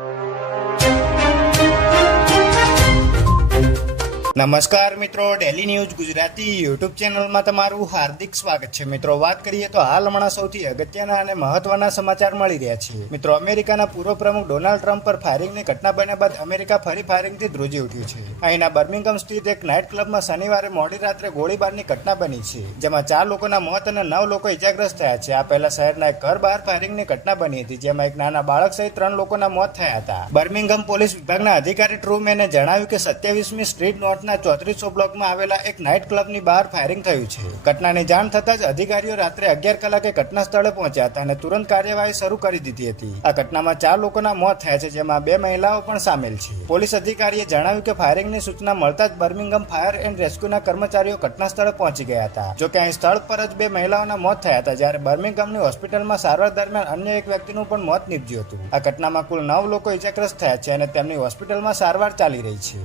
you. નમસ્કાર મિત્રો daily news Gujarati YouTube ચેનલમાં તમારું હાર્દિક સ્વાગત છે. મિત્રો, વાત કરીએ તો હાલ હમણાં સૌથી અગત્યના અને મહત્વના સમાચાર મળી રહ્યા છે. મિત્રો, અમેરિકાના પૂર્વ પ્રમુખ ડોનાલ્ડ ટ્રમ્પ પર ફાયરિંગની ઘટના બન્યા બાદ અમેરિકા ફરી ફાયરિંગથી ધ્રુજી ઉઠ્યું છે. અહીંના બર્મિંગમ સ્થિત એક નાઇટ ક્લબમાં શનિવારે મોડી રાત્રે ગોળીબારની ઘટના બની છે, જેમાં ચાર લોકોના મોત અને નવ લોકો ઇજાગ્રસ્ત થયા છે. આ પહેલા શહેરના એક ઘર બહાર ફાયરિંગની ઘટના બની હતી, જેમાં એક નાના બાળક સહિત ત્રણ લોકોના મોત થયા હતા. બર્મિંગમ પોલીસ વિભાગના અધિકારી ટ્રુમેને જણાવ્યું કે સત્યાવીસમી સ્ટ્રીટ નોર્થના ચોત્રીસો બ્લોકમાં આવેલા એક નાઇટ ક્લબની બહાર ફાયરિંગ થયું છે. ઘટનાની જાણ થતાં જ અધિકારીઓ રાત્રે અગિયાર કલાકે ઘટના સ્થળે પહોંચ્યા હતા અને તુરંત કાર્યવાહી શરૂ કરી દીધી હતી. આ ઘટનામાં ચાર લોકોના મોત થયા છે, જેમાં બે મહિલાઓ પણ સામેલ છે. પોલીસ અધિકારીએ જણાવ્યું કે ફાયરિંગની સૂચના મળતા જ બર્મિંગમ ફાયર એન્ડ રેસ્ક્યુના કર્મચારીઓ ઘટના સ્થળે પહોંચી ગયા હતા. જો કે અહીં સ્થળ પર જ બે મહિલાઓના મોત થયા હતા, જ્યારે બર્મિંગમની હોસ્પિટલમાં સારવાર દરમિયાન અન્ય એક વ્યક્તિનું પણ મોત નીપજ્યું હતું. આ ઘટનામાં કુલ નવ લોકો ઇજાગ્રસ્ત થયા છે અને તેમની હોસ્પિટલમાં સારવાર ચાલી રહી છે.